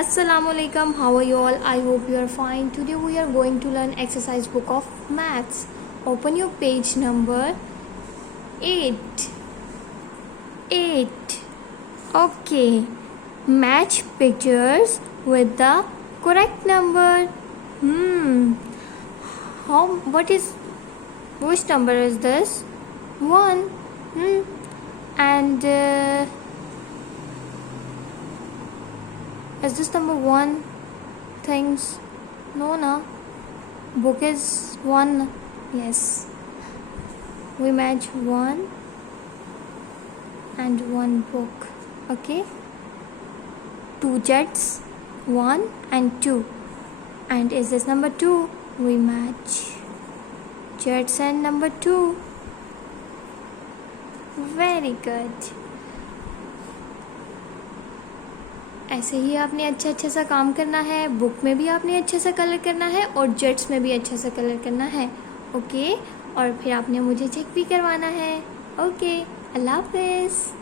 Assalamualaikum, how are you all? I hope you are fine. Today we are going to learn exercise book of maths. Open your page number 8. 8. Okay. Match pictures with the correct number. Which number is this? 1. And is this number 1 things? No, na. Book is 1. Yes. We match 1 and 1 book. Okay. 2 jets, 1 and 2. And is this number 2? We match jets and number 2. Very good. ऐसे ही आपने अच्छा सा काम करना है. Book में भी आपने अच्छा सा कलर करना है और जेट्स में भी अच्छा सा कलर करना है. ओके. और फिर आपने मुझे चेक भी करवाना है. ओके. अल्लाह हाफ़िज़.